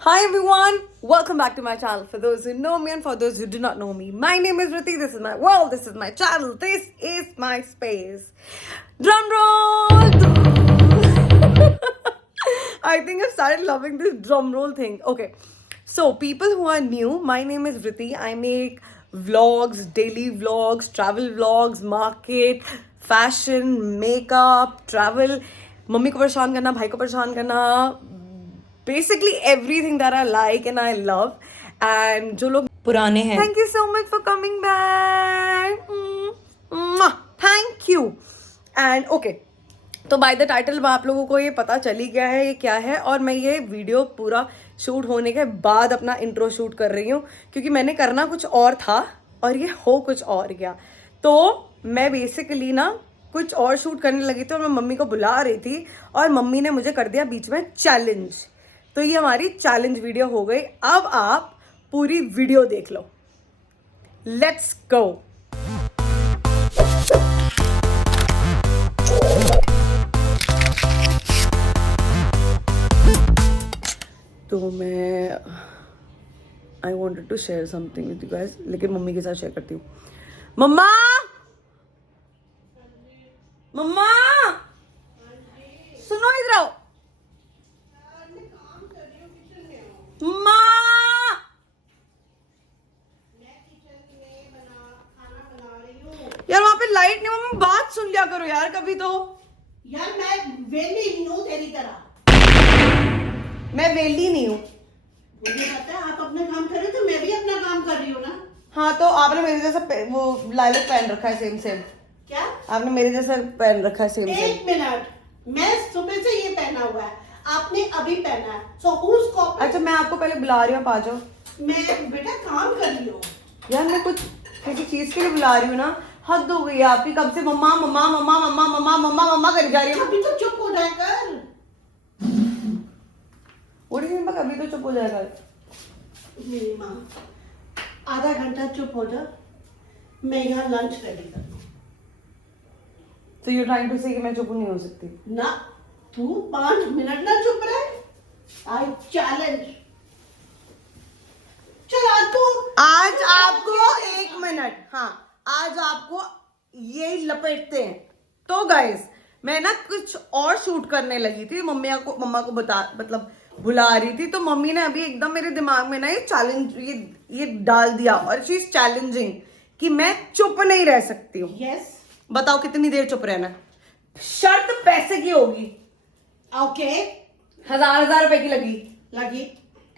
Hi everyone, welcome back to my channel. For those who know me and for those who do not know me, my name is Vriti. This is my world. This is my channel. This is my space. Drum roll. I think I've started loving this drum roll thing. Okay, so people who are new, my name is Vriti. I make vlogs, daily vlogs, travel vlogs, market, fashion, makeup, travel. Mummy को परेशान करना, भाई को परेशान करना, basically everything that I like and I love. And जो लोग पुराने हैं, thank you so much for coming back. Thank you. And okay, तो बाय द टाइटल आप लोगों को ये पता चल ही गया है ये क्या है. और मैं ये वीडियो पूरा शूट होने के बाद अपना इंट्रो शूट कर रही हूँ, क्योंकि मैंने करना कुछ और था और ये हो कुछ और गया. तो मैं बेसिकली ना कुछ और शूट करने लगी थी और मैं मम्मी को बुला रही थी और मम्मी ने मुझे कर दिया बीच में चैलेंज. तो ये हमारी चैलेंज वीडियो हो गई. अब आप पूरी वीडियो देख लो. Let's go. तो मैं I wanted to share something with you guys, लेकिन मम्मी के साथ शेयर करती हूँ. मम्मा, मम्मा सुनो, इधर आओ. मम्मा, यार वहां पे लाइट नहीं. मम्मी बात सुन लिया करो यार कभी तो. यार मैं वेली नहीं हूँ तेरी तरह. मैं वेली नहीं हूँ. मुझे पता है आप अपना काम कर रहे हो तो मैं भी अपना काम कर रही हूँ ना. हाँ, तो आपने मेरे जैसा वो लाइलक पहन रखा है. Same same. क्या आपने मेरे जैसा पहन रखा है. Same same. एक मिनट, मैं सुबह से ये पहना हुआ है, आपने अभी पहना है. सो हुज कॉपी? अच्छा, मैं आपको पहले बुला रही हूँ, आप आ जाओ. मैं बेटा काम कर रही हूँ. यार मैं कुछ किसी चीज के लिए बुला रही हूँ ना. हद हो गई है आपकी. कब से मम्मा मम्मा मम्मा मम्मा मम्मा मम्मा मम्मा करी जा रही है. अभी तो चुप हो जाए कर. अभी तो चुप हो जाएगा. मेरी माँ, आधा घंटा चुप हो जा, मैं यहाँ लंच रेडी कर दूँ. तो यू ट्राइंग टू से कि मैं चुप नहीं हो सकती ना. तू 5 मिनट ना चुप रहे. I challenge. चल आज तू. आज आपको 1 मिनट. हाँ, आज आपको ये लपेटते हैं. तो गाइस, मैं ना कुछ और शूट करने लगी थी. मम्मा को मतलब बुला रही थी. तो मम्मी ने अभी एकदम मेरे दिमाग में ना ये चैलेंज ये डाल दिया. और शी इज चैलेंजिंग कि मैं चुप नहीं रह सकती हूँ. यस. बताओ कितनी देर चुप रहना. शर्त पैसे की होगी. ओके. 1000 रुपए की लगी.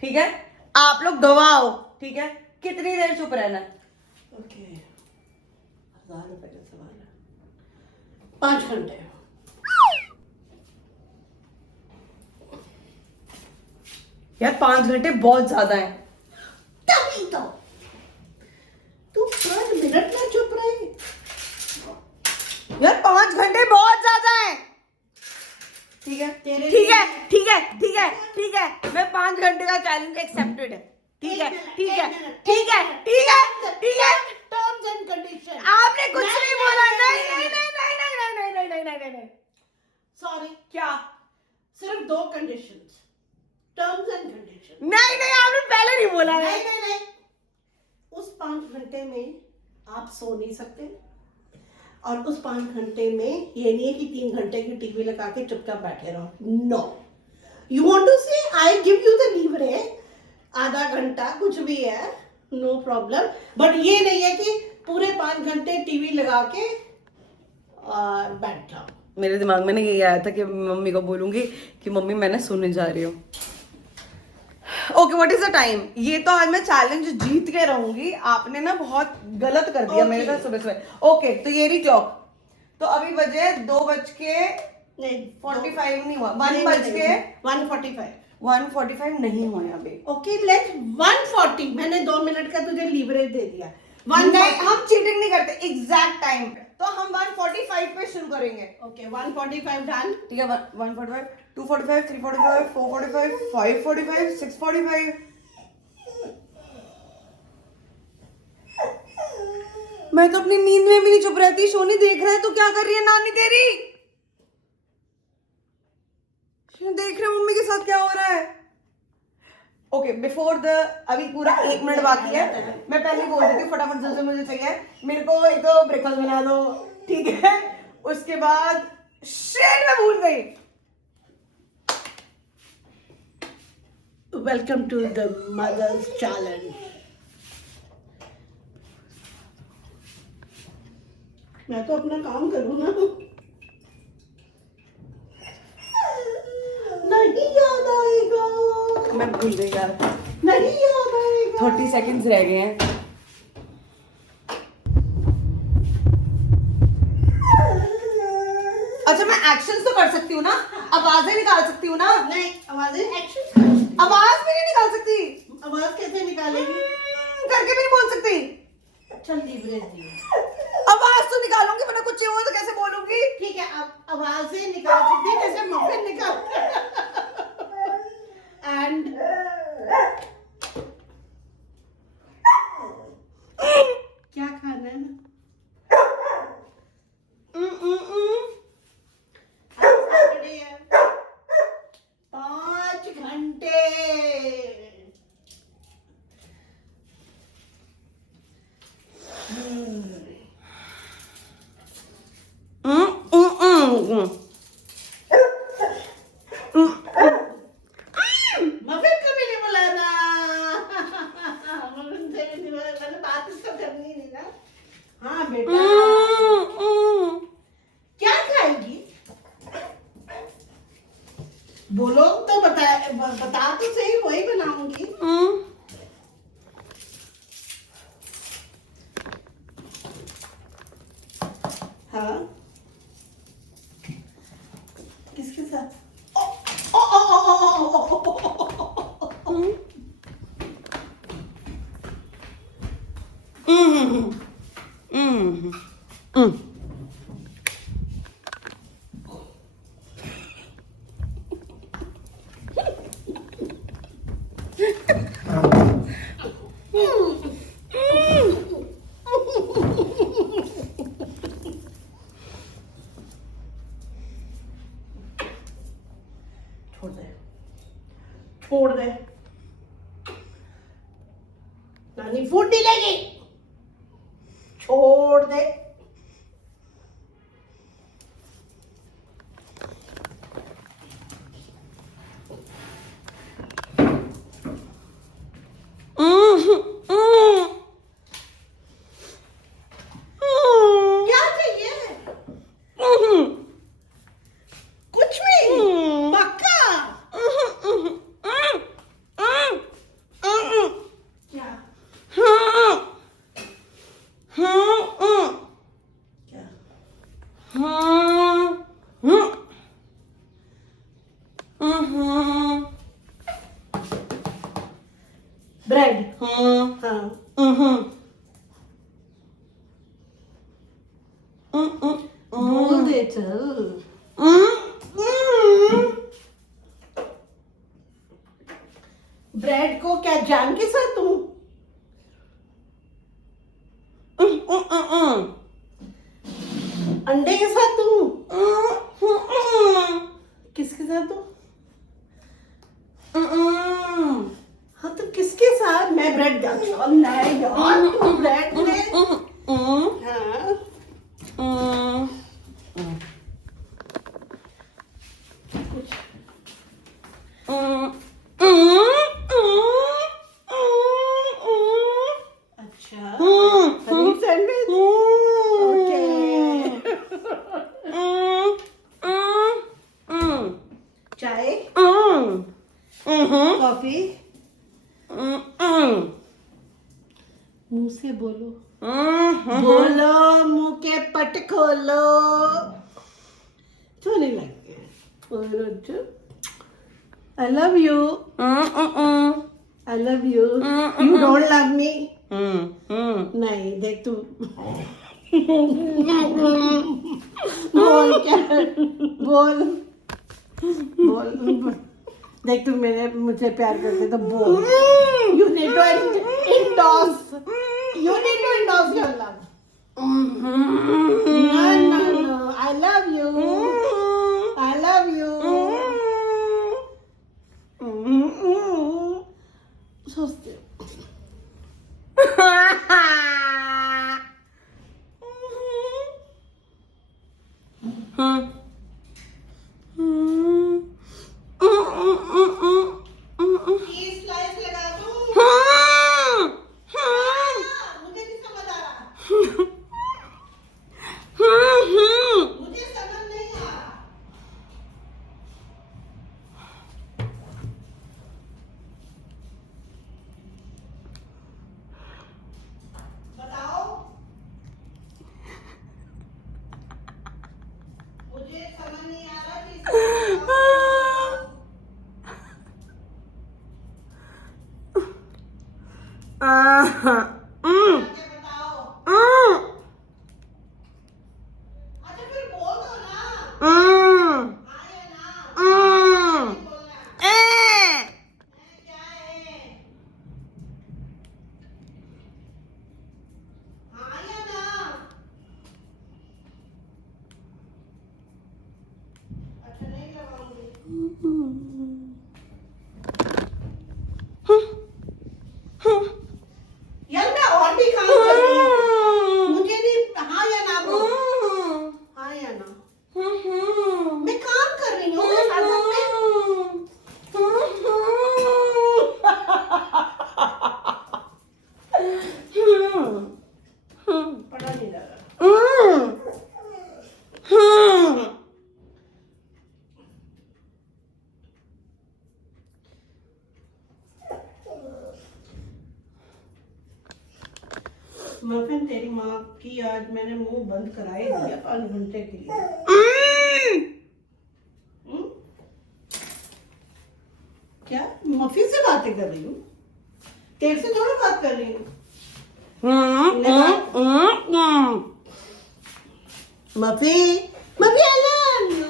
ठीक है, आप लोग गवाह हो. ठीक है, कितनी देर चुप रहना. ओके. 1000 रुपए का सवाल है. 5 घंटे. यार 5 घंटे बहुत ज्यादा है. तभी तो तू 5 मिनट में चुप रही. यार 5 घंटे बहुत ज्यादा है. ठीक है, तेरे ठीक लिए- है, ठीक है, ठीक है, ठीक है. मैं 5 घंटे का चैलेंज एक्सेप्टेड है. ठीक है, ठीक है, ठीक है, ठीक है, ठीक है. Terms and condition. आपने कुछ नहीं बोला. नहीं नहीं नहीं नहीं नहीं नहीं नहीं नहीं नहीं नहीं नहीं. सॉरी. क्या? सिर्फ 2 कंडीशंस. Terms and condition. नहीं नहीं, आपने पहले नहीं बोला है. नहीं नहीं नहीं. उस 5 घंटे में आप सो नहीं सकते, और उस 5 घंटे में ये नहीं है कि 3 घंटे की टीवी लगा के चुपचाप बैठे रहो. नो. यू वांट टू से आई गिव यू द लीवरे. आधा घंटा कुछ भी है, नो प्रॉब्लम. बट ये नहीं है कि पूरे 5 घंटे टीवी लगा के और बैठ जाओ. मेरे दिमाग में ना यही आया था कि मम्मी को बोलूंगी कि मम्मी मैंने सोने जा रही हूँ. Okay, what is the time. ये तो आज मैं चैलेंज जीत के रहूंगी. आपने ना बहुत गलत कर दिया मेरे साथ सुबह सुबह. ओके, तो ये रही क्लॉक. तो अभी बजे 2:45 नहीं हुआ. 1:45. 1:45 नहीं हुआ अभी. Okay, late 1:40. मैंने 2 मिनट का तुझे लीवरेज दे दिया. नहीं, हम चीटिंग नहीं करते. एग्जैक्ट टाइम पे. तो हम 1:45 पे शुरू करेंगे. Okay, 1:45 done. ठीक है. 1:45, 2:45, 3:45, 4:45, 5:45, 6:45. मैं तो अपनी नींद में भी नहीं चुप रहती. सोनी देख रहा है तो क्या कर रही है नानी तेरी. देख रहे हो मम्मी के साथ क्या हो रहा है. ओके बिफोर द अभी पूरा 1 मिनट बाकी है, मैं पहले बोल देती हूँ फटाफट जल्दी मुझे चाहिए। मेरे को एक तो ब्रेकफास्ट बना दो, ठीक है, उसके बाद शेर मैं भूल गई। Welcome to the mother's challenge. मैं तो अपना काम करूँ ना। नहीं याद आएगा। मैं भूल गई यार, नहीं याद आएगा। 30 सेकंड्स रह गए हैं। अच्छा मैं एक्शंस तो कर सकती हूँ ना, आवाजें निकाल सकती हूँ ना? नहीं, आवाजें एक्शन। आवाज भी नहीं निकाल सकती? आवाज कैसे निकालेगी? करके भी नहीं बोल सकती? चल लीवरेज दी। आवाज तो निकालूंगी, वरना कुछ हो तो कैसे बोलूंगी? ठीक है, अब आवाजें निकाल सकती है जैसे मफिन निकालते हैं। एंड क्या खाना है? आज सैटरडे है। 5 घंटे। मफिन कभी नहीं बुलाना। मफिन से भी नहीं बुलाना, मैंने बात इसको करनी नहीं ना। हाँ बेटा, क्या खाएगी? बोलो तो बता तो सही, वही बनाऊंगी। हाँ, किसके साथ? ओ, ओ, ओ, ओ, ओ, ओ, ओ, ओ, ओ, छोड़ दे, छोड़ दे। नानी फूट नहीं लेगी, छोड़ दे। क्या चाहिए? कुछ भी? पक्का? क्या? क्या? ब्रेड। हाँ। बोल दे चल। ब्रेड को क्या जैम के साथ दूं? अंडे के साथ दूं? किसके साथ दूं? हाँ तो किसके साथ? मैं ब्रेड नहीं यार, तू ब्रेड ले। हाँ। कुछ अच्छा, पनीर सैंडविच। ओके। चाय, कॉफी। मुंह से बोलो, बोलो, मुंह के पट खोलो। क्यों नहीं लगते? I love you. I love you. You don't love me. नहीं, देख तू। बोल क्या? बोल, बोल। देख तू मुझे प्यार करते तो बोल। You need to endorse. You need to endorse your love. No. I love you. I love you. आगे बताओ। अच्छा फिर बोल दो ना। हाँ या ना? नहीं बोलना है। क्या है? हाँ या ना? अच्छा नहीं लगाऊंगी। यार मैं और भी काम कर रही हूँ, मुझे नहीं। हाँ या ना बोल। हाँ या ना? मैं काम कर रही हूँ मेरे साथ साथ में। पता नहीं लगा। मफिन तेरी माँ की आज मैंने मुंह बंद करा ही दिया 5 घंटे के लिए। हम्म? क्या मफिन से बातें कर रही हूँ? तेरे से थोड़ा बात कर रही हूँ। मफी मफी I love you.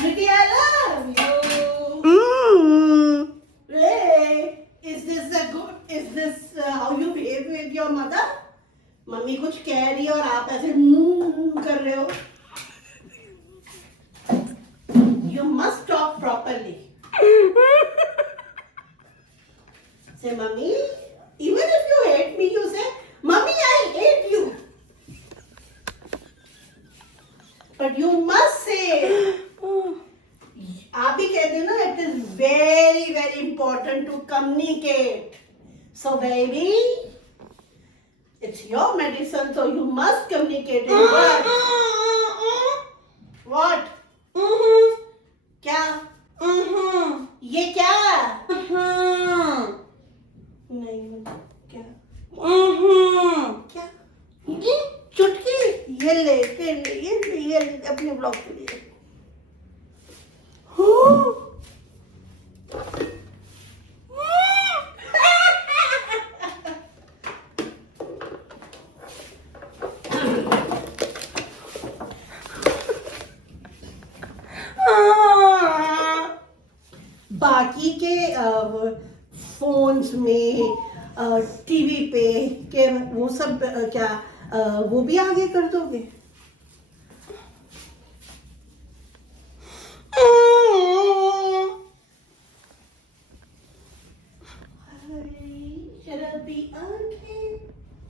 Vriti, I love you. Ray, is this how you behave with your mother? Mummy कुछ कह रही है और आप ऐसे कर रहे हो. You must talk properly. Say, Mummy, even if you hate me, you say, Mummy, I hate you. But you must say, आप ही कहते हो ना, it is very very important to communicate. So baby, it's your medicine, so you must communicate in words. What? क्या? ये क्या? नहीं क्या? क्या? ये चुटकी? ये ले अपने ब्लॉग के लिए. बाकी के फोन्स में टीवी पे के वो सब क्या वो भी आगे कर दोगे? शराबी आंखें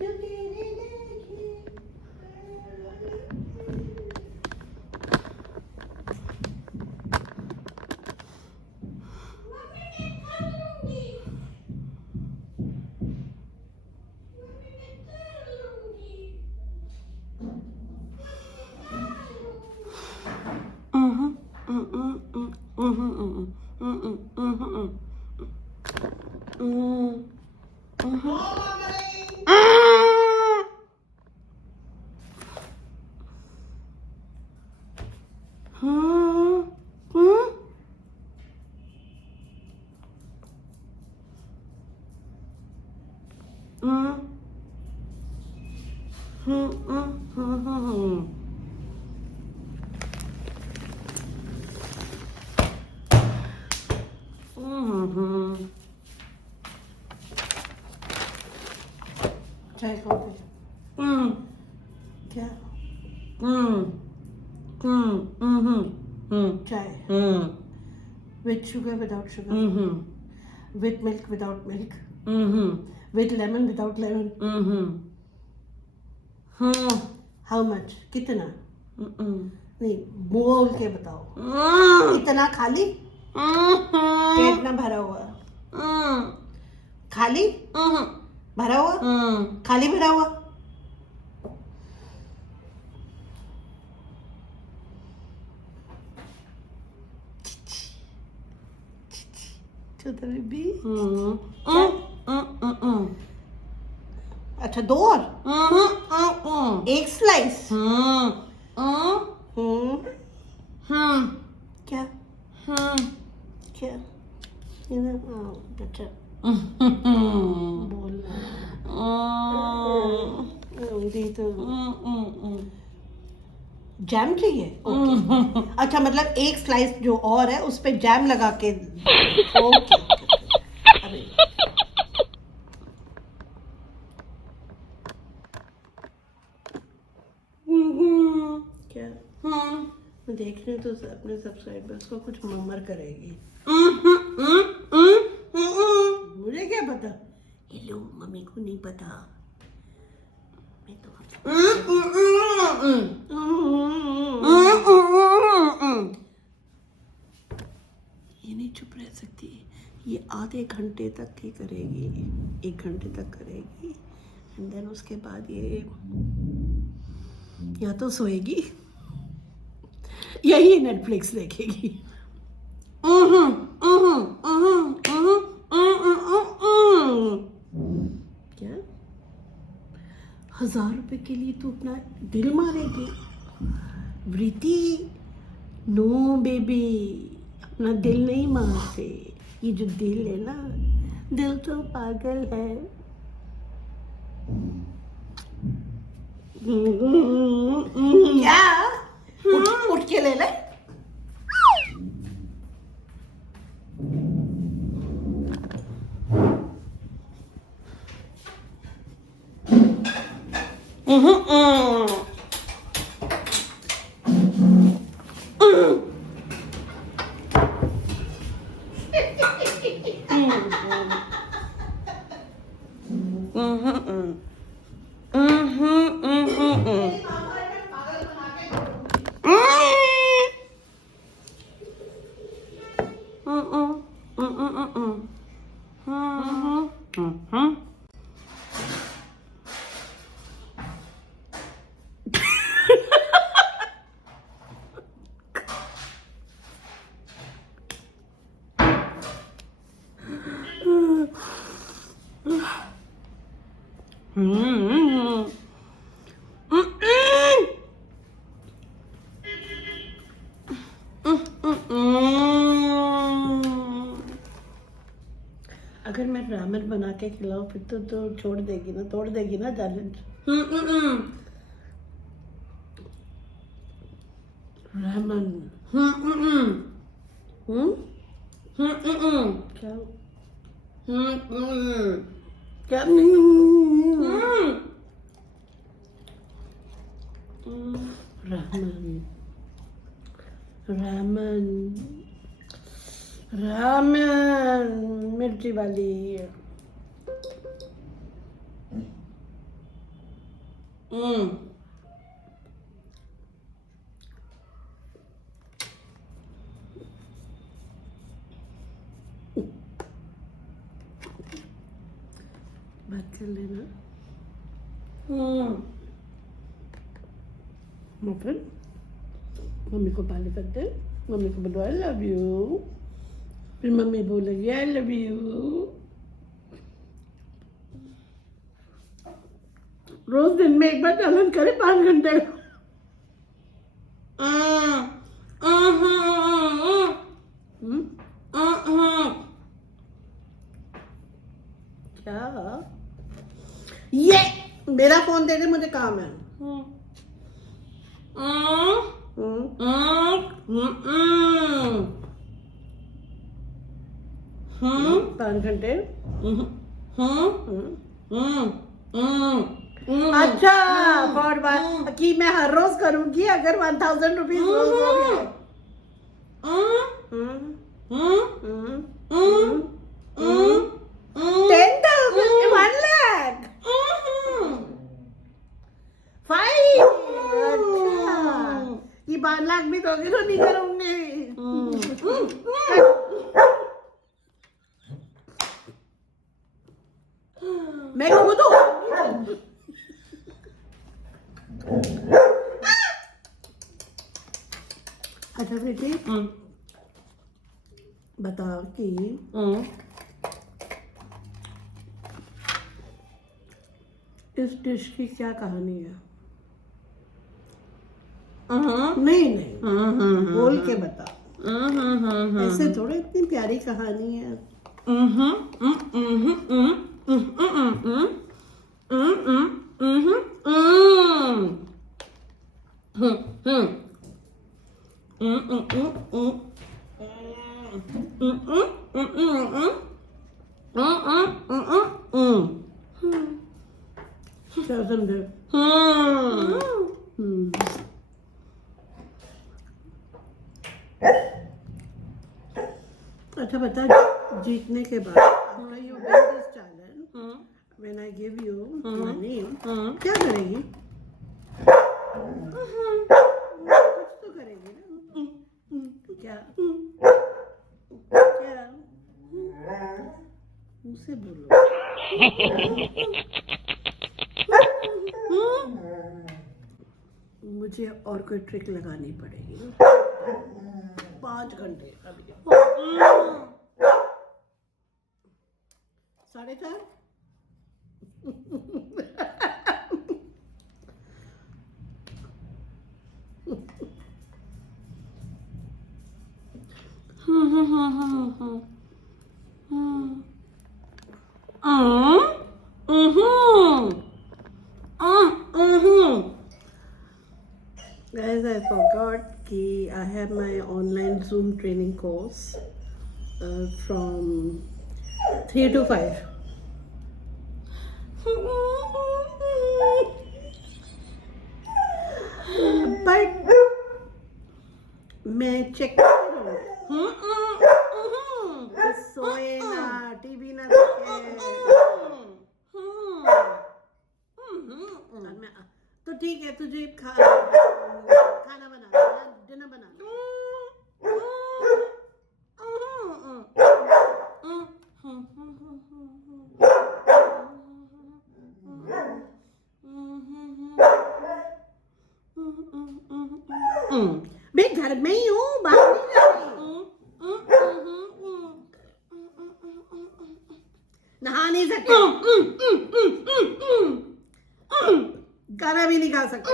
जो तेरे देखे. चाय कॉफी क्या? चाय with sugar, without sugar, with milk, without milk, with lemon, without lemon. How much? कितना? नहीं बोल के बताओ. इतना खाली? पेट ना भरा हुआ? खाली? भरा हुआ? खाली भरा हुआ? भी अच्छा 2 और 1 स्लाइस. क्या? क्या? ये ना अच्छा बोलना दी तो जैम चाहिए ओके अच्छा मतलब एक स्लाइस जो और है उस पे जैम लगा के ओके अरे क्या मैं देख रही हूँ तो अपने सब्सक्राइबर्स को कुछ मम्मर करेगी मुझे क्या पता हेलो मम्मी को नहीं पता मैं तो ये नहीं चुप रह सकती ये आधे घंटे तक ही करेगी 1 घंटे तक करेगी एंड देन उसके बाद ये या तो सोएगी या ये नेटफ्लिक्स देखेगी क्या 1000 रुपए के लिए तू अपना दिल मारेगी वृति नो बेबी अपना दिल नहीं मारते ये जो दिल है ना दिल तो पागल है क्या उठ के ले ले अगर मैं रामेन बना के खिलाऊं फिर तो छोड़ देगी ना तोड़ देगी ना चैलेंज रामेन क्या क्या रामेन रामेन रामेन मिर्ची वाली बात कर लेना फिर मम्मी को पाले करते मम्मी को बोलो आई लव यू फिर मम्मी बोलेगी आई लव यू रोज दिन में एक बार टैलेंट करे 5 घंटे क्या ये मेरा फोन दे दे मुझे काम है 5 घंटे अच्छा फॉर कि मैं हर रोज करूंगी अगर 1000 रुपीज रोज हो गए 10,000 1 lakh 5 अच्छा ये 5 लाख भी दोगे तो नहीं करूंगी मैं खुद हूँ अच्छा बेटी बता कि इस डिश की क्या कहानी है नहीं बोल के बता ऐसे थोड़े इतनी प्यारी कहानी है अच्छा बता, जीतने के बाद after you win this challenge, when I give you money, क्या करेगी? कुछ तो करेगी ना? क्या? क्या? मुझसे बोलो। मुझे और कोई ट्रिक लगानी पड़ेगी। 5 घंटे अभी। 4:30। Guys, I forgot कि I have my online Zoom training course from 3 to 5. But मैं चेक कर सोए ना, टीवी ना देखे। तो ठीक है, तुझे खाना बना, डिनर बना। मैं घर में ही हूँ, बाहर नहीं जा रही। नहा नहीं सकते, गाना भी नहीं गा सकते।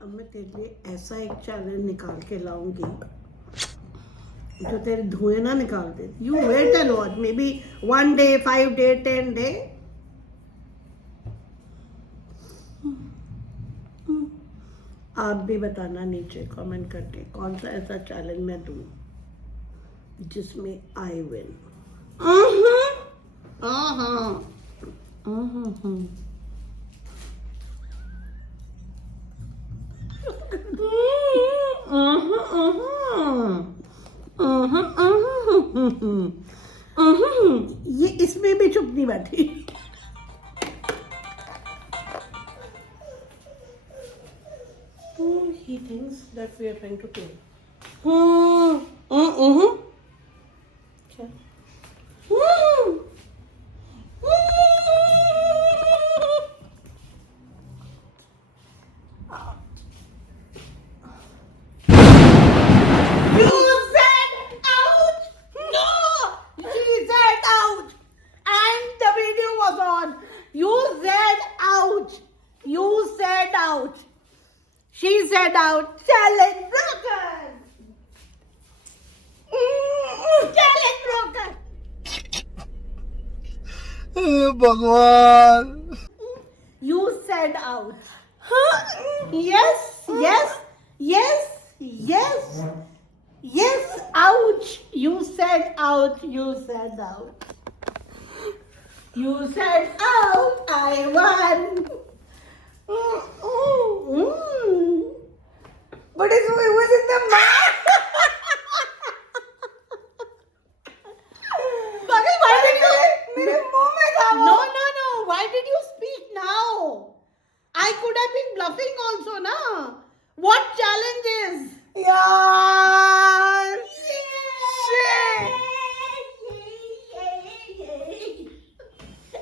अब मैं तेरे लिए ऐसा एक चैलेंज निकाल के लाऊंगी जो तेरे धुएं ना निकाल दे। You wait and watch, maybe 1 day, 5 day, 10 day। आप भी बताना नीचे कमेंट करके कौन सा ऐसा चैलेंज मैं दूं जिसमें आई विन। ये इसमें भी चुप नहीं बैठी। He thinks that we are trying to kill. क्या? She said out. Challenge broken. Challenge broken. भगवान। You said out. Yes, yes, yes, yes, yes. Ouch. You said out. You said out. You said out. I won. But it was in the mouth. Pagal, why did you? मेरे मुंह में था वो। No, no, no. Why did you speak now? I could have been bluffing also, na? What challenge is? यार।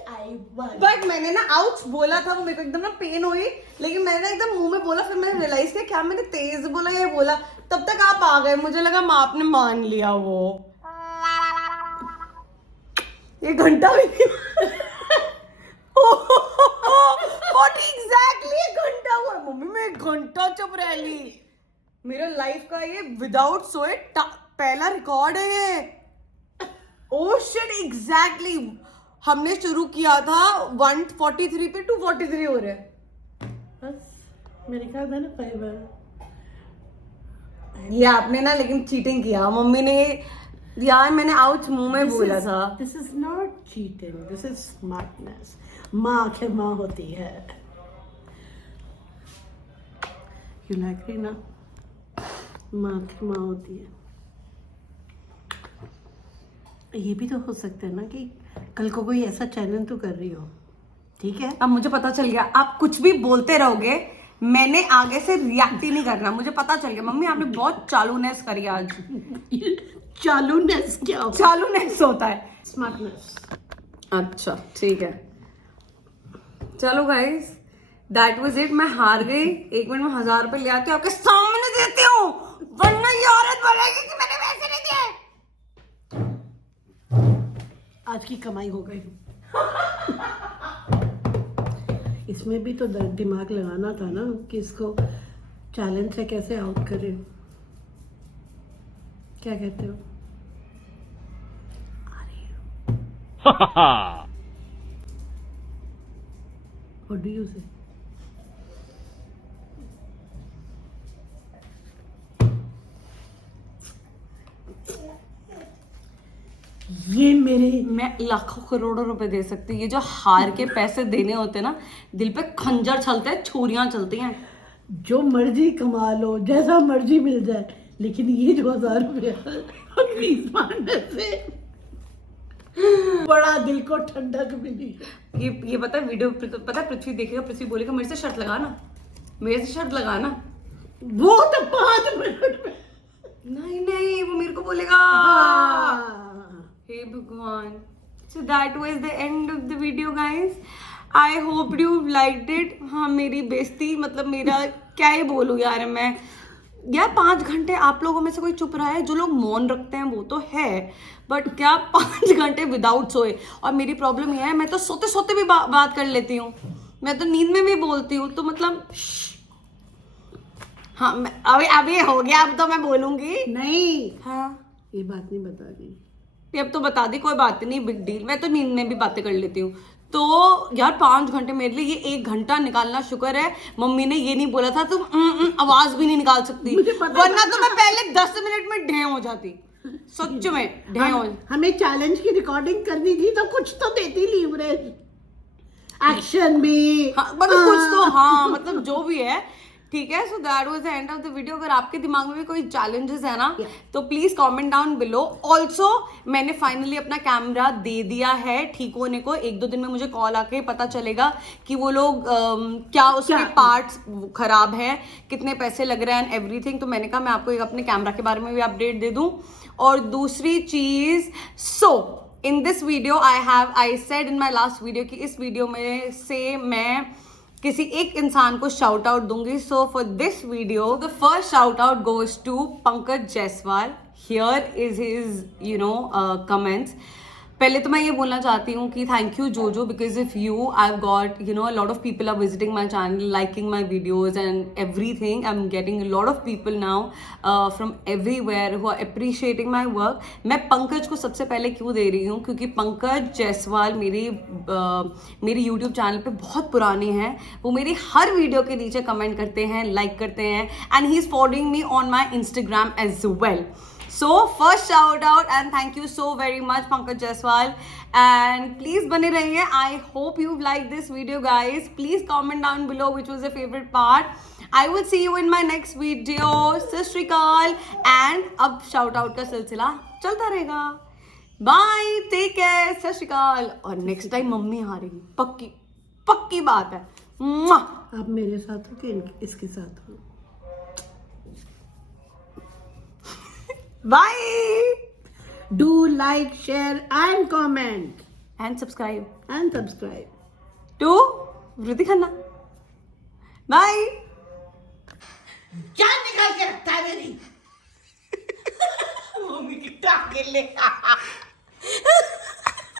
I won. But मैंने ना ouch बोला था, वो मेरे को एकदम ना पेन हुई, लेकिन मैंने ना एकदम मुंह में बोला, फिर मैंने रियलाइज किया क्या मैंने तेज बोला या बोला, तब तक आप आ गए, मुझे लगा आपने मान लिया वो। एक घंटा भी नहीं फोर्टी एग्जैक्टली एक घंटा हुआ मम्मी, मैं एक घंटा चुप रह ली। मेरा लाइफ का ये विदाउट सोए पहला रिकॉर्ड है ये। ओह शिट, एग्जैक्टली हमने शुरू किया था 143 पे 243 हो रहे हैं। बस मेरे ख्याल में ना 5 बार ये आपने ना लेकिन चीटिंग किया, मम्मी ने यार मैंने आउच मुंह में बोला था। This is not cheating, this is smartness. माँ आखिर माँ होती है। यू लाइक रही ना, माँ आखिर माँ होती है। ये भी तो हो सकता है ना कि कल को कोई ऐसा चैलेंज तो कर रही हो, ठीक है? अब मुझे पता चल गया, आप कुछ भी बोलते रहोगे, मैंने आगे से रिएक्ट ही नहीं करना। मुझे पता चल गया मम्मी, आपने बहुत चालूनेस करी आज। चालूनेस क्या होता है? चालूनेस होता है स्मार्टनेस। अच्छा ठीक है, चलो गाइस दैट वाज इट। मैं हार गई। 1 मिनट में 1000 रुपए ले आती हूँ, आपके सामने देती हूँ, वरना ये औरत बोलेगी कि मैंने पैसे नहीं दिए। आज की कमाई हो गई। इसमें भी तो दिमाग लगाना था ना कि इसको चैलेंज से कैसे आउट करें। क्या कहते हो? What do you say? ये मेरे मैं लाखों करोड़ों रुपए दे सकती हूँ। ये जो हार के पैसे देने होते हैं ना, दिल पे खंजर चलते हैं, छुरियां चलती हैं। जो मर्जी कमा लो, जैसा मर्जी मिल जाए, लेकिन ये जो 1000 रुपया अपनी स्मार्टनेस से बड़ा दिल को ठंडक मिली। ये पता है वीडियो, पता है पृथ्वी देखेगा, पृथ्वी बोलेगा मेरे से शर्त लगाना, मेरे से शर्त लगाना। वो तो 5 मिनट में। नहीं नहीं, वो मेरे को बोलेगा। हे भगवान। So that was the end of the video guys. I hope you liked it. हाँ मेरी बेइज्जती, मतलब मेरा क्या ही बोलूँ यार मैं। यार 5 घंटे आप लोगों में से कोई चुप रहा है? जो लोग मौन रखते हैं वो तो है, बट क्या 5 घंटे विदाउट सोए? और मेरी प्रॉब्लम यह है, मैं तो सोते सोते भी बात कर लेती हूँ, मैं तो नींद में भी बोलती हूँ, तो मतलब हाँ अब ये हो गया, अब तो मैं बोलूंगी नहीं, हाँ ये बात नहीं बता दी। ये अब तो बता दी, कोई बात नहीं, बिग डील। मैं तो नींद में भी बातें कर लेती हूँ। तो यार 5 घंटे मेरे लिए, ये 1 घंटा निकालना शुक्र है मम्मी ने ये नहीं बोला था तुम आवाज भी नहीं निकाल सकती, वरना तो मैं पहले 10 मिनट में ढें हो जाती, सच में ढें हो। हमें चैलेंज की रिकॉर्डिंग करनी थी तो कुछ तो देती लीवरेज, एक्शन भी। हाँ, मतलब कुछ तो, हाँ मतलब जो भी है ठीक है। So that was the end of the video. अगर आपके दिमाग में भी कोई चैलेंजेस है ना, तो please comment down below. Also मैंने फाइनली अपना कैमरा दे दिया है ठीक होने को। 1-2 दिन में मुझे कॉल आके पता चलेगा कि वो लोग क्या उसके पार्ट्स खराब है, कितने पैसे लग रहे हैं एंड एवरीथिंग। तो मैंने कहा मैं आपको एक अपने कैमरा के बारे में भी अपडेट दे दूं। और दूसरी चीज, in this video I said in my last video कि इस वीडियो में से मैं किसी एक इंसान को शाउट आउट दूंगी। So for this video the first shout out goes to Pankaj Jaiswal. Here is his comments. पहले तो मैं ये बोलना चाहती हूँ कि thank you Jojo, because if you I have got a lot of people are visiting my channel, liking my videos and everything. I am getting a lot of people now from everywhere who are appreciating my work. मैं पंकज को सबसे पहले क्यों दे रही हूँ, क्योंकि पंकज जायसवाल मेरी YouTube channel पे बहुत पुराने हैं। वो मेरी हर वीडियो के नीचे कमेंट करते हैं, लाइक करते हैं, and he is following me on my Instagram as well. So first shout out and thank you so very much Pankaj Jaiswal, and please bane rahiye. I hope you've liked this video guys. Please comment down below which was your favorite part. I will see you in my next video. Sri Akal, and अब shout out का सिलसिला चलता रहेगा. Bye, take care, Sri Akal. और next time mummy आ रही, पक्की बात है. आप मेरे साथ हो कि इसके साथ हो? Bye. Do like, share and comment And subscribe to Vriti Khanna. Bye. जान निकाल के रखता है मेरी मम्मी की टांगे ले